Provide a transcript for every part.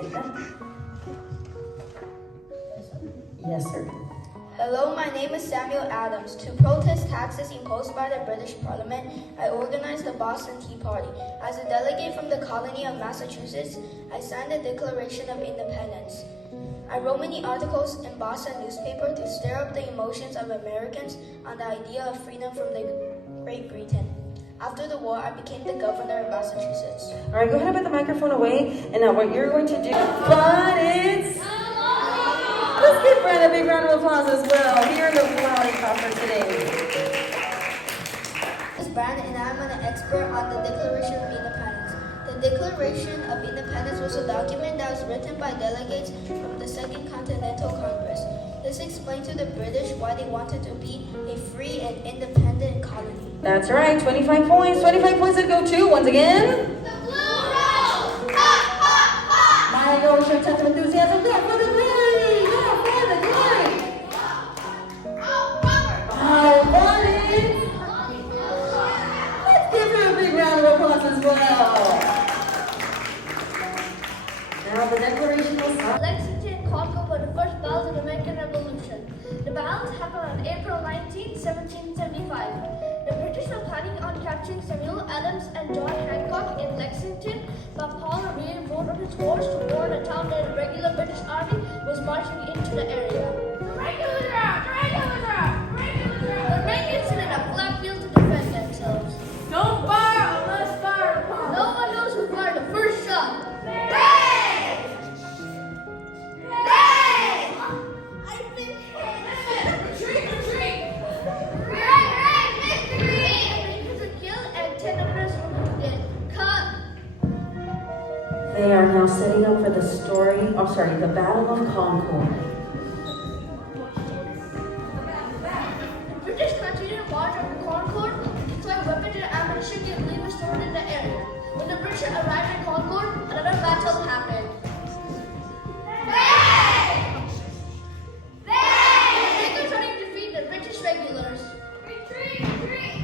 take that. Yes, sir. Hello, my name is Samuel Adams. To protest taxes imposed by the British Parliament, I organized the Boston Tea Party. As a delegate from the colony of Massachusetts, I signed the Declaration of Independence. I wrote many articles in Boston newspaper to stir up the emotions of Americans on the idea of freedom from the Great Britain. After the war, I became the governor of Massachusetts. All right, go ahead and put the microphone away. And now what you're going to do, but it's... Let's give Brad a big round of applause as well. Here in the lollipop for today. This is Brandon, and I'm an expert on the Declaration of Independence. The Declaration of Independence was a document that was written by delegates from the Second Continental Congress. This explained to the British why they wanted to be a free and independent colony. That's right, 25 points. 25 points to go to, once again. The Blue Rose! Ha, ha, ha! My goal, show touch of enthusiasm. Go for the glory! Go for the glory! Oh, buddy! Let's give her a big round of applause as well. Now the declaration was signed. Lexington and Concord were the first battles of the American Revolution. The battles happened on April 19, 1775. The British were planning on capturing Samuel Adams and John Hancock in Lexington, but Paul Revere rode on his horse to warn a town that a regular British army was marching into the area. The regulars are out! The regulars are out! The regulars are out! The Americans set in a flat field to defend themselves. Don't fire unless fired upon. No one knows who fired the first shot. They are now setting up for the Battle of Concord. The British continued to march on Concord, deploying weapons and ammunition they believed was stored in the area. When the British arrived at Concord, another battle happened. The Americans tried to defeat the British regulars. Retreat! Retreat!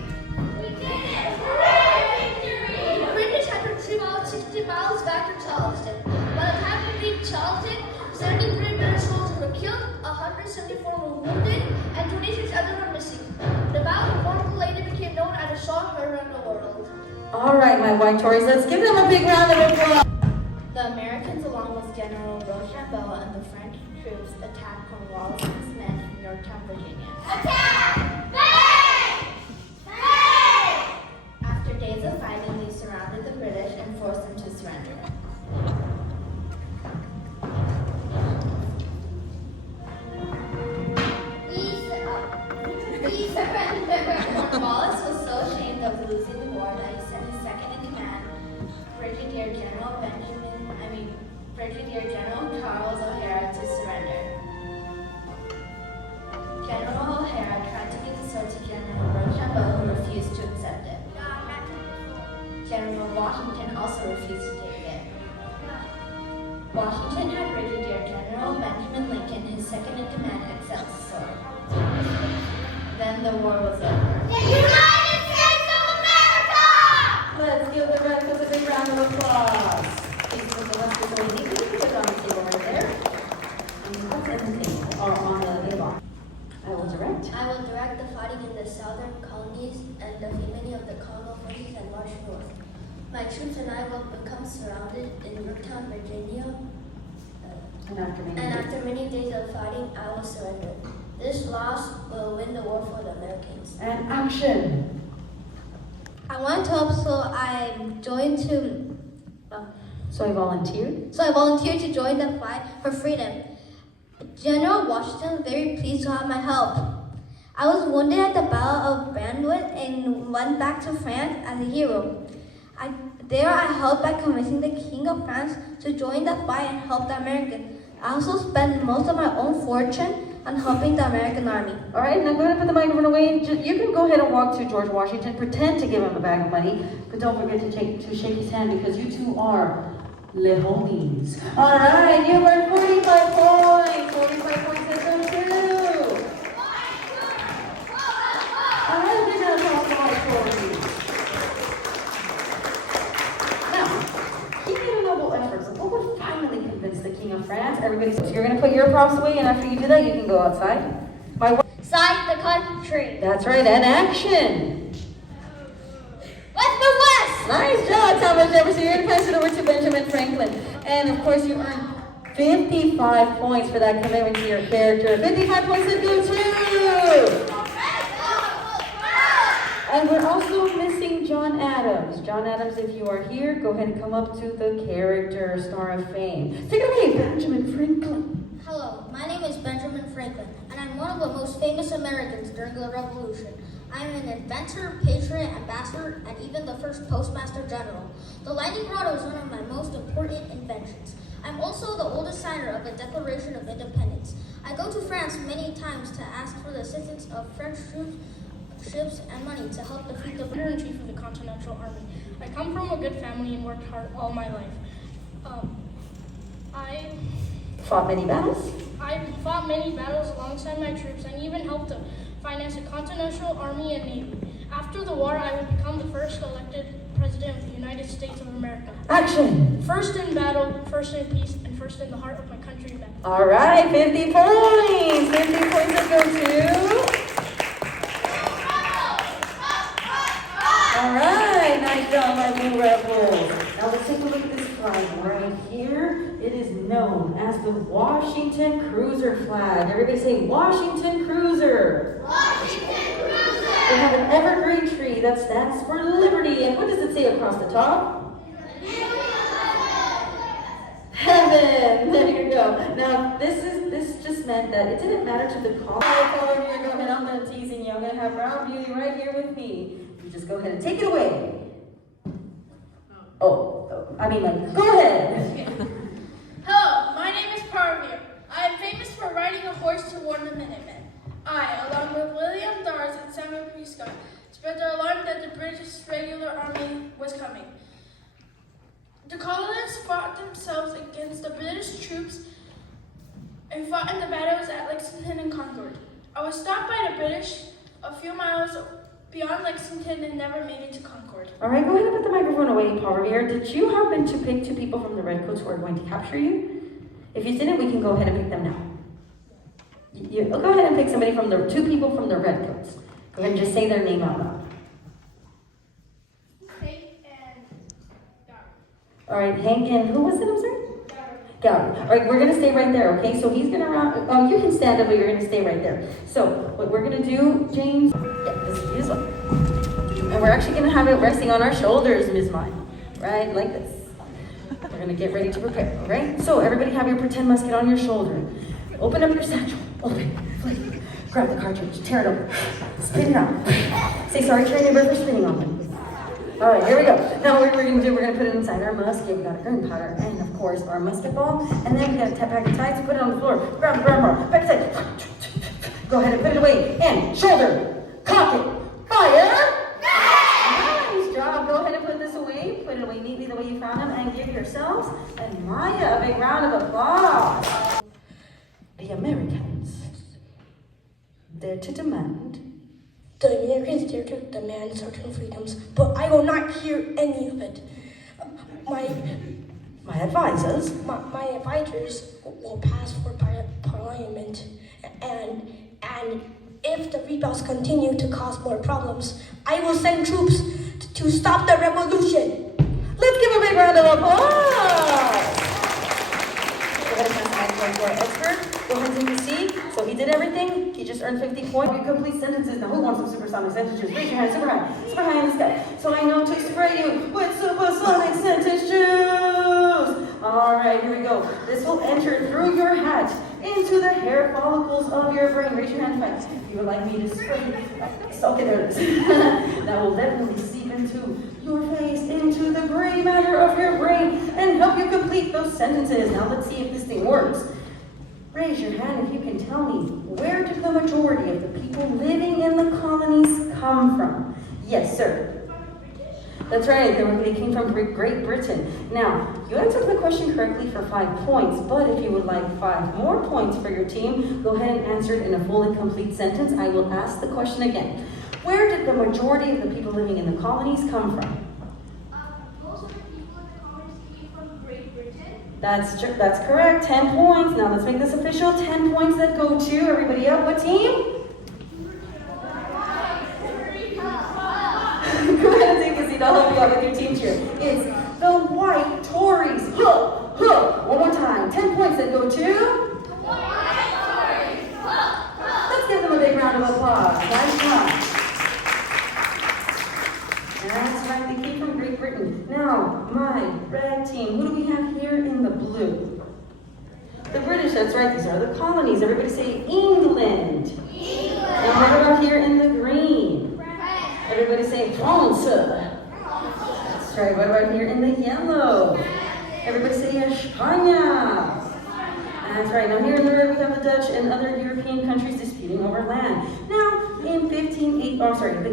We did it! Hooray! Victory! The British had to retrieve about 60 miles back to Charleston. By the time they reached Charleston, 73 British soldiers were killed, 174 were wounded, and 26 others were missing. The Battle of Concord later became known as the shot heard around the world. All right, my white Tories, let's give them a big round of applause. The Americans, along with General Rochambeau and the French troops, attacked Cornwallis and Smith in Yorktown, Virginia. Attack! Bang! Bang! After days of fighting, they surrounded the British and forced them to surrender. We surrender! Cornwallis was so ashamed of losing the war that he sent his second-in-command, Brigadier General Charles O'Hara, to surrender. General O'Hara tried to give the sword to General Rochambeau, who refused to accept it. General Washington also refused to take it. Washington had Brigadier General Benjamin Lincoln, his second-in-command, accept the sword. Then the war was over. The United States of America! Let's give the Red Coats a big round of applause. Please put the left foot on the table, put it on the table right there. And what's in the table, or on the bar? I will direct. I will direct the fighting in the southern colonies and defeat many of the colonial forces and march north. My troops and I will become surrounded in Yorktown, Virginia, And after many days of fighting, I will surrender. This loss will win the war for the Americans. And action. I wanted to help, so I joined So I volunteered. So I volunteered to join the fight for freedom. General Washington was very pleased to have my help. I was wounded at the Battle of Brandwood and went back to France as a hero. There I helped by convincing the King of France to join the fight and help the Americans. I also spent most of my own fortune on helping the American army. All right, now go ahead and put the microphone away. You can go ahead and walk to George Washington, pretend to give him a bag of money, but don't forget to shake his hand because you two are le homies. All right, you earned 45 points. 45 points is so true. All right, we're going to talk about authority. Now, he made a noble effort, so what would finally convince Everybody, so you're gonna put your props away, and after you do that, you can go outside. Side the country. That's right, and action. West the West. Nice job, Thomas Jefferson. You're gonna pass it over to Benjamin Franklin. And of course, you earned 55 points for that commitment to your character. 55 points to go too. And we're also missing John Adams. John Adams, if you are here, go ahead and come up to the character Star of Fame. Take it away, Benjamin Franklin. Hello, my name is Benjamin Franklin, and I'm one of the most famous Americans during the Revolution. I'm an inventor, patriot, ambassador, and even the first postmaster general. The lightning rod was one of my most important inventions. I'm also the oldest signer of the Declaration of Independence. I go to France many times to ask for the assistance of French troops, ships, and money to help defeat the Commander-in-Chief of the Continental Army. I come from a good family and worked hard all my life. I Fought many battles? fought many battles alongside my troops and even helped to finance the Continental Army and Navy. After the war, I would become the first elected President of the United States of America. Action! First in battle, first in peace, and first in the heart of my country and battle. All right, 50 points. 50 points to go to. All right, nice job, my Blue Rebels. Now let's take a look at this flag right here. It is known as the Washington Cruiser flag. Everybody say Washington Cruiser. Washington Cruiser. They have an evergreen tree that stands for liberty. And what does it say across the top? Heaven. There you go. Now this just meant that it didn't matter to the color. You're going, I'm not teasing you. I'm gonna have Brown Beauty right here with me. You just go ahead and take it away. Go ahead. Hello, my name is Parvir. I am famous for riding a horse to warn the Minutemen. I, along with William Dawes and Samuel Prescott, spread the alarm that the British regular army was coming. The colonists fought themselves against the British troops and fought in the battles at Lexington and Concord. I was stopped by the British a few miles beyond Lexington and never made it to Concord. All right, go ahead and put the microphone away, Paul Revere. Did you happen to pick two people from the Redcoats who are going to capture you? If you didn't, we can go ahead and pick them now. Go ahead and pick somebody from the two people from the Redcoats. Go ahead and just say their name out loud. Hank and Gary. All right, Hank and who was it? I'm sorry. Gary. All right, we're gonna stay right there. Okay, so he's gonna you can stand up, but you're gonna stay right there. So what we're gonna do, James? Yeah, this one. And we're actually gonna have it resting on our shoulders, Ms. Mine. Right, like this. We're gonna get ready to prepare. All right. So everybody, have your pretend musket on your shoulder. Open up your satchel. Open. Flip. Grab the cartridge. Tear it open. Spin it out. Say sorry to your neighbor for spinning on them. All right, here we go. Now what we're going to do, we're going to put it inside our musket. We got our gunpowder and, of course, our musket ball. And then we got a pack of ties, put it on the floor. Grab the bar, back side. Go ahead and put it away. And shoulder, cock it, fire. Nice job. Go ahead and put this away. Put it away neatly the way you found them. And give yourselves and Maya a big round of applause. The Americans, dare to demand. The Americans dare to demand certain freedoms, but I will not hear any of it. My advisors will pass for parliament, and if the rebels continue to cause more problems, I will send troops to stop the revolution. Let's give a big round of applause. Go ahead and pass the microphone to our expert. Go ahead and take a seat. So he did everything. He just earned 50 points. You complete sentences. Now who wants some supersonic sentences? Raise your hand super high in the sky. So I know to spray you with supersonic sentence juice. All right, here we go. This will enter through your hat into the hair follicles of your brain. Raise your hand high. If you would like me to spray. Okay, there it is. That will definitely seep into your face, into the gray matter of your brain, and help you complete those sentences. Now let's see if this thing works. Raise your hand if you can tell me, where did the majority of the people living in the colonies come from? Yes, sir. That's right, they came from Great Britain. Now, you answered the question correctly for 5 points, but if you would like 5 more points for your team, go ahead and answer it in a full and complete sentence. I will ask the question again. Where did the majority of the people living in the colonies come from? Most of the people in the colonies came from Great Britain. That's correct, 10 points. Now let's make this official. 10 points that go to, everybody up, what team? Go ahead and take a seat, I'll help you out with your team cheer. It's the White Tories. Huh, huh. One more time, 10 points that go to? Let's give them a big round of applause. Nice job. That's right, they came from Great Britain. Now, my red team, who do we have here in the blue? The British, that's right, these are the colonies. Everybody say England. England. And what about here in the green? France. Everybody say France. That's right, what about here in the yellow? Everybody say España. That's right, now here in the red we have the Dutch and other European countries disputing over land. Now, in the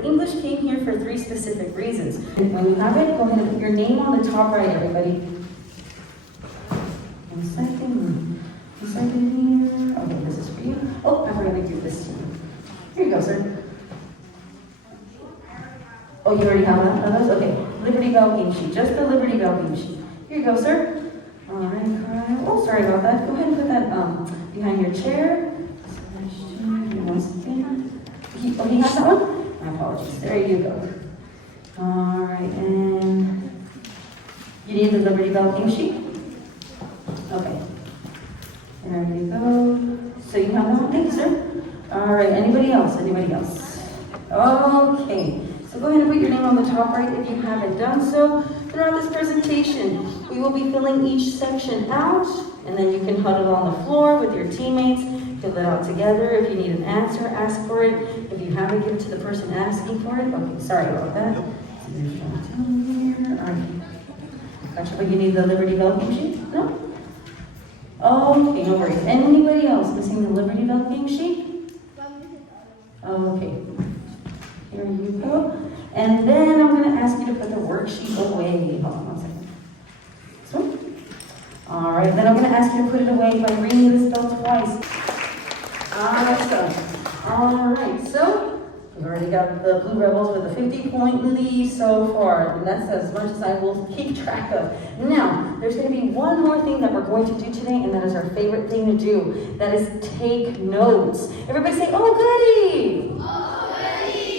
English came here for 3 specific reasons. And when you have it, go ahead and put your name on the top right, everybody. One second here. Okay, this is for you. Oh, I forgot to do this to you. Here you go, sir. Oh, you already have that? Those? Okay, Liberty Bell game sheet, just the Liberty Bell game sheet. Here you go, sir. All right, Kyle. Oh, sorry about that. Go ahead and put that behind your chair. He has that one? My apologies. There you go. All right, and you need the Liberty Bell game sheet? Okay. There you go. So you have that one? Thank you, sir. All right, anybody else? Anybody else? Okay. So go ahead and put your name on the top right if you haven't done so. Throughout this presentation, we will be filling each section out, and then you can huddle on the floor with your teammates, fill it out together. If you need an answer, ask for it. If you haven't, give it to the person asking for it. Okay, sorry about that. So there's one here. All right. Actually, you need the Liberty Bell game sheet? No? Okay, no worries. Anybody else missing the Liberty Bell game sheet? Okay. Here you go. And then I'm going to ask you to put the worksheet away. Hold on one second. So, all right, then I'm going to ask you to put it away by ringing this bell twice. Awesome. All right, so we've already got the Blue Rebels with a 50-point lead so far, and that's as much as I will keep track of. Now, there's going to be one more thing that we're going to do today, and that is our favorite thing to do. That is take notes. Everybody say, oh, goody!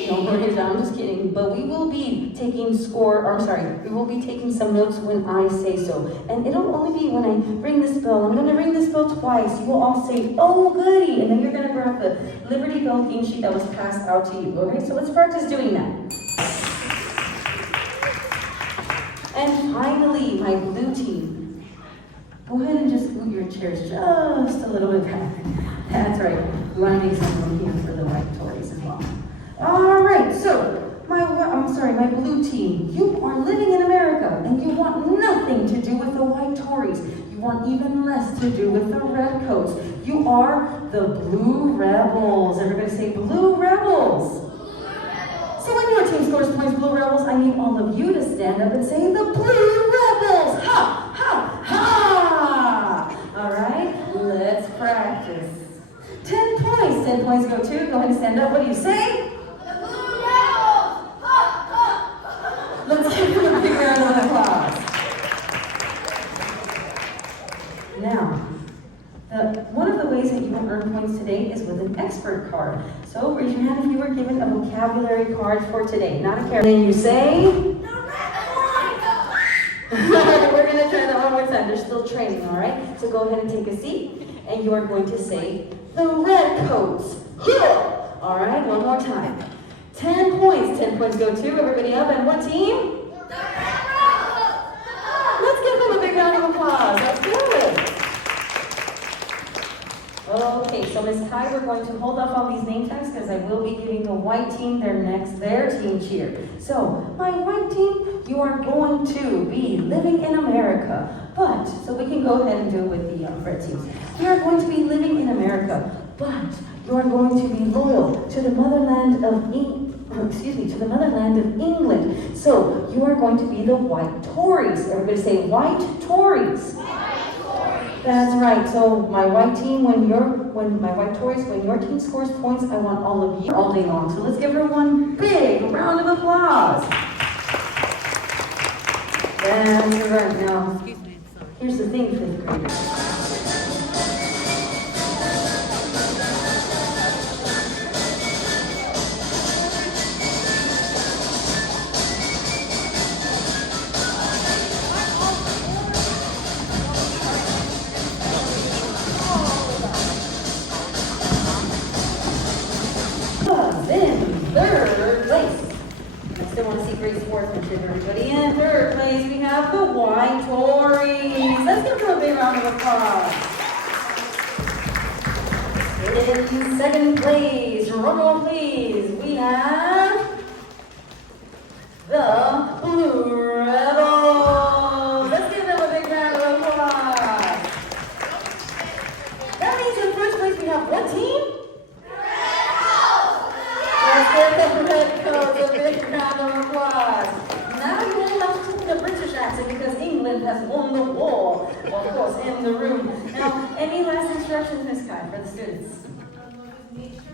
Don't worry, I'm just kidding. But we will be taking some notes when I say so. And it'll only be when I ring this bell. I'm going to ring this bell twice. You will all say, oh, goody. And then you're going to grab the Liberty Bell game sheet that was passed out to you. Okay, so let's practice doing that. And finally, my blue team. Go ahead and just move your chairs just a little bit back. That's right. We want to make some room here for the white Tories as well. All right, so my blue team, you are living in America and you want nothing to do with the white Tories. You want even less to do with the redcoats. You are the Blue Rebels. Everybody say Blue Rebels. Blue Rebels. So when your team scores points, Blue Rebels, I need all of you to stand up and say the Blue Rebels. Ha, ha, ha. All right, let's practice. 10 points. 10 points go to. Go ahead and stand up. What do you say? Let's give him a big round of applause. Now, one of the ways that you will earn points today is with an expert card. So raise your hand if you were given a vocabulary card for today, not a character. And then you say? We're going to try that one more time. They're still training, all right? So go ahead and take a seat, and you are going to say the redcoats. All right, one more time. 10 points. 10 points go to everybody up. And what team? The Rebels! Let's give them a big round of applause. That's good. Okay, so Miss Kai, we're going to hold off on these name tags because I will be giving the white team their team cheer. So, my white team, you are going to be living in America. But, so we can go ahead and do it with the red teams. You are going to be living in America, but you are going to be loyal to the motherland of England. So you are going to be the white Tories. Everybody say white Tories. White Tories. That's right. So my white team, when your team scores points, I want all of you all day long. So let's give her one big round of applause. That's right. Now, Here's the thing, 5th graders. In 3rd place. I still want to see great sportsmanship, everybody. In 3rd place, we have the Wine Tories. Let's give them a big round of applause. In 2nd place, drum roll please, we have the Blue Rebels. Let's give them a big round of applause. That means in 1st place we have what team? Let's give the Red Coats a big round of applause. Now you won't have to do the British accent because England has won the war. Well, of course, in the room. Now, any last instructions, Miss Kai, for the students? Make sure